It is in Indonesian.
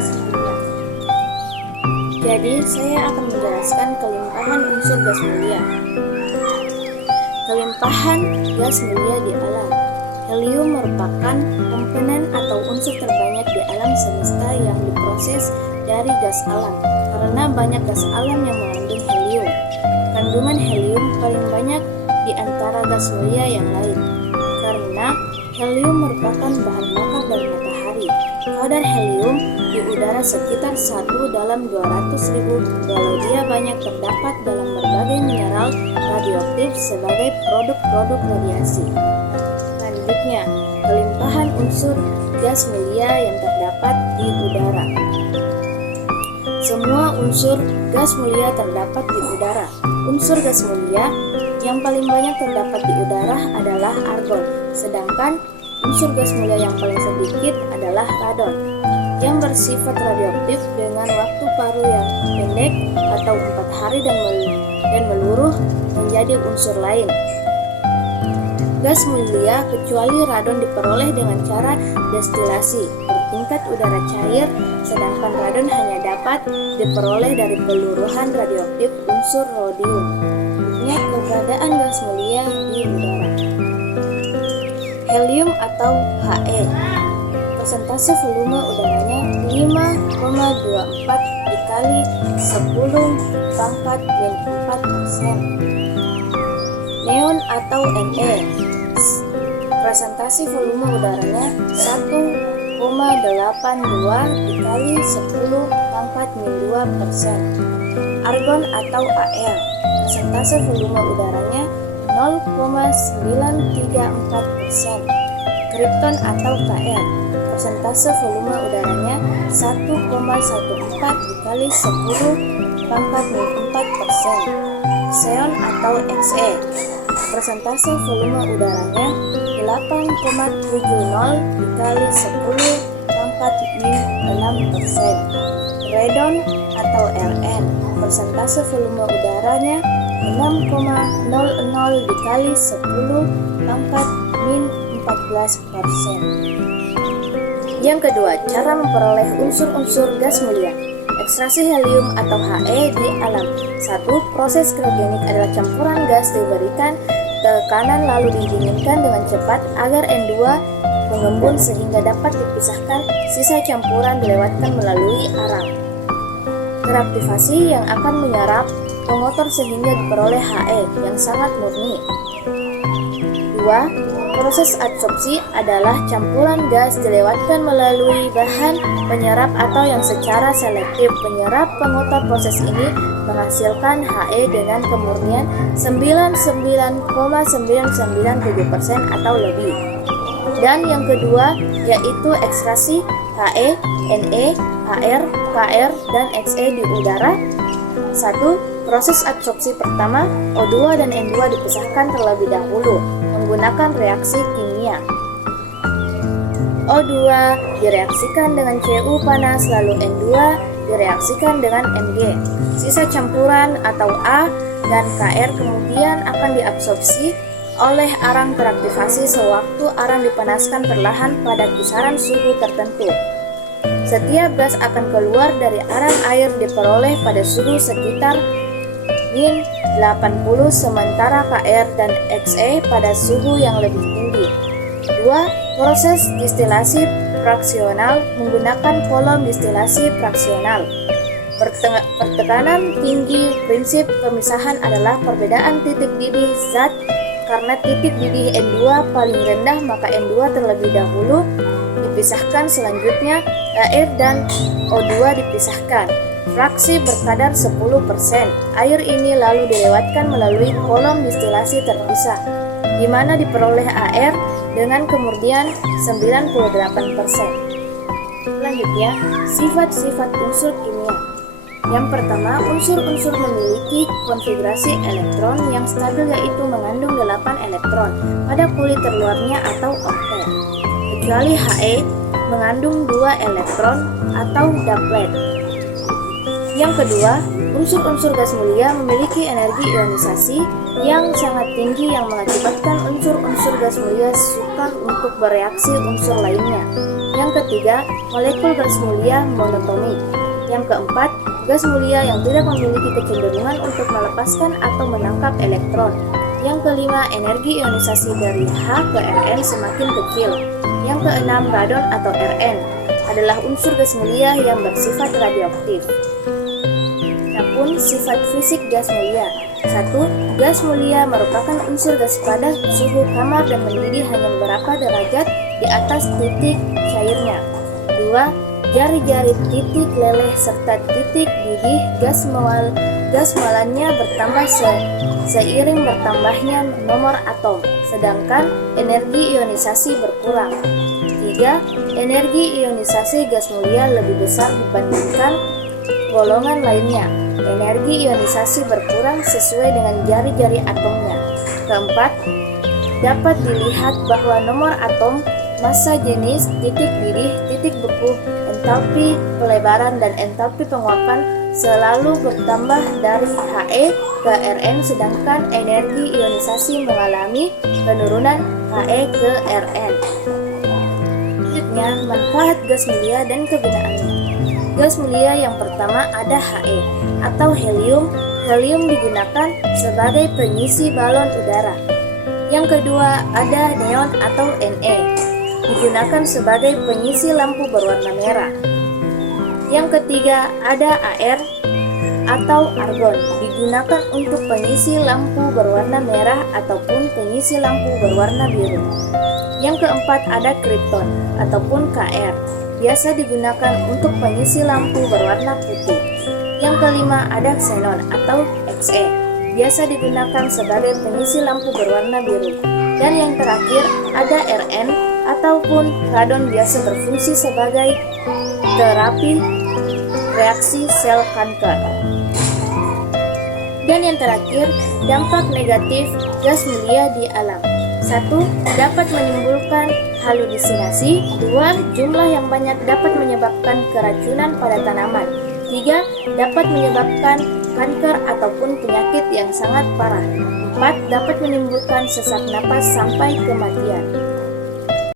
gas mulia. Jadi, saya akan menjelaskan kelimpahan unsur gas mulia. Kelimpahan gas mulia di alam. Helium merupakan komponen atau unsur terbanyak di alam semesta yang diproses dari gas alam. Karena banyak gas alam yang mengandung helium, kandungan helium paling banyak di antara gas mulia yang lain. Karena helium merupakan bahan bakar dari matahari, kadar helium di udara sekitar 1/200.000 walau dia banyak terdapat dalam berbagai mineral radioaktif sebagai produk-produk radiasi. Selanjutnya, kelimpahan unsur gas mulia yang terdapat di udara. Semua unsur gas mulia terdapat di udara. Unsur gas mulia yang paling banyak terdapat di udara adalah argon, sedangkan unsur gas mulia yang paling sedikit adalah radon, yang bersifat radioaktif dengan waktu paruh yang pendek atau 4 hari dan meluruh menjadi unsur lain. Gas mulia kecuali radon diperoleh dengan cara destilasi bertingkat udara cair, sedangkan radon hanya dapat diperoleh dari peluruhan radioaktif unsur rodium. Keberadaan gas mulia di udara. Helium atau He. Persentase volume udaranya 5,24 dikali 10⁴%. Neon atau Ne. Presentasi volume udaranya 1,82 dikali 10⁻²%. Argon atau Ar. Presentase volume udaranya 0,934%. Kripton atau Kr. Persentase volume udaranya 1,14 dikali 10⁴%. Xeon atau Xe. Persentase volume udaranya 8,70 dikali 10⁻⁶. Radon atau Rn. Persentase volume udaranya 6,00 dikali 10⁻⁴%. Yang kedua, cara memperoleh unsur-unsur gas mulia. Ekstraksi helium atau He di alam. 1. Proses kriogenik adalah campuran gas diberikan tekanan lalu didinginkan dengan cepat agar N2 mengembun sehingga dapat dipisahkan. Sisa campuran dilewatkan melalui arang reaktivasi yang akan menyerap pengotor sehingga diperoleh He yang sangat murni. 2. Proses adsorpsi adalah campuran gas dilewatkan melalui bahan penyerap atau yang secara selektif menyerap pengotor. Proses ini menghasilkan He dengan kemurnian 99,997% atau lebih. Dan yang kedua yaitu ekstraksi He, Ne, Ar, Kr, dan Xe di udara. 1. Proses adsorpsi pertama, O2 dan N2 dipisahkan terlebih dahulu menggunakan reaksi kimia. O2 direaksikan dengan Cu panas lalu N2 direaksikan dengan Mg. Sisa campuran atau A dan Kr kemudian akan diabsorpsi oleh arang teraktivasi sewaktu arang dipanaskan perlahan pada kisaran suhu tertentu. Setiap gas akan keluar dari arang air diperoleh pada suhu sekitar min 80 sementara Kr dan Xe pada suhu yang lebih tinggi. 2. Proses distilasi fraksional menggunakan kolom distilasi fraksional. Pertekanan tinggi. Prinsip pemisahan adalah perbedaan titik didih zat. Karena titik didih N2 paling rendah maka N2 terlebih dahulu dipisahkan, selanjutnya air dan O2 dipisahkan. Fraksi berkadar 10%. Air ini lalu dilewatkan melalui kolom distilasi terpisah, di mana diperoleh Ar dengan kemurnian 98%. Selanjutnya, sifat-sifat unsur kimia. Yang pertama, unsur-unsur memiliki konfigurasi elektron yang stabil yaitu mengandung 8 elektron pada kulit terluarnya atau oktet. Kecuali He mengandung 2 elektron atau doublet. Yang kedua, unsur-unsur gas mulia memiliki energi ionisasi yang sangat tinggi yang mengakibatkan unsur-unsur gas mulia sukar untuk bereaksi unsur lainnya. Yang ketiga, molekul gas mulia monotomik. Yang keempat, gas mulia yang tidak memiliki kecenderungan untuk melepaskan atau menangkap elektron. Yang kelima, energi ionisasi dari H ke Rn semakin kecil. Yang keenam, radon atau Rn adalah unsur gas mulia yang bersifat radioaktif. Adapun sifat fisik gas mulia. 1. Gas mulia merupakan unsur gas pada suhu kamar dan mendidih hanya beberapa derajat di atas titik cairnya. 2. Jari-jari titik leleh serta titik didih gas mualannya bertambah seiring bertambahnya nomor atom, sedangkan energi ionisasi berkurang. 3. Energi ionisasi gas mulia lebih besar dibandingkan golongan lainnya. Energi ionisasi berkurang sesuai dengan jari-jari atomnya. Keempat, dapat dilihat bahwa nomor atom, massa jenis, titik didih, titik beku, entalpi pelebaran dan entalpi penguapan selalu bertambah dari He ke Rn, sedangkan energi ionisasi mengalami penurunan He ke Rn. Selanjutnya, manfaat gas mulia dan kegunaannya. Gas mulia yang pertama ada He atau helium. Helium digunakan sebagai pengisi balon udara. Yang kedua ada neon atau Ne, digunakan sebagai pengisi lampu berwarna merah. Yang ketiga ada Ar atau argon, digunakan untuk pengisi lampu berwarna merah ataupun pengisi lampu berwarna biru. Yang keempat ada krypton ataupun Kr, biasa digunakan untuk pengisi lampu berwarna putih. Yang kelima ada xenon atau Xe, biasa digunakan sebagai pengisi lampu berwarna biru. Dan yang terakhir ada Rn ataupun radon, biasa berfungsi sebagai terapi reaksi sel kanker. Dan yang terakhir, dampak negatif gas mulia di alam. 1. Dapat menimbulkan halusinasi. 2. Jumlah yang banyak dapat menyebabkan keracunan pada tanaman. 3. Dapat menyebabkan kanker ataupun penyakit yang sangat parah. 4. Dapat menimbulkan sesak napas sampai kematian.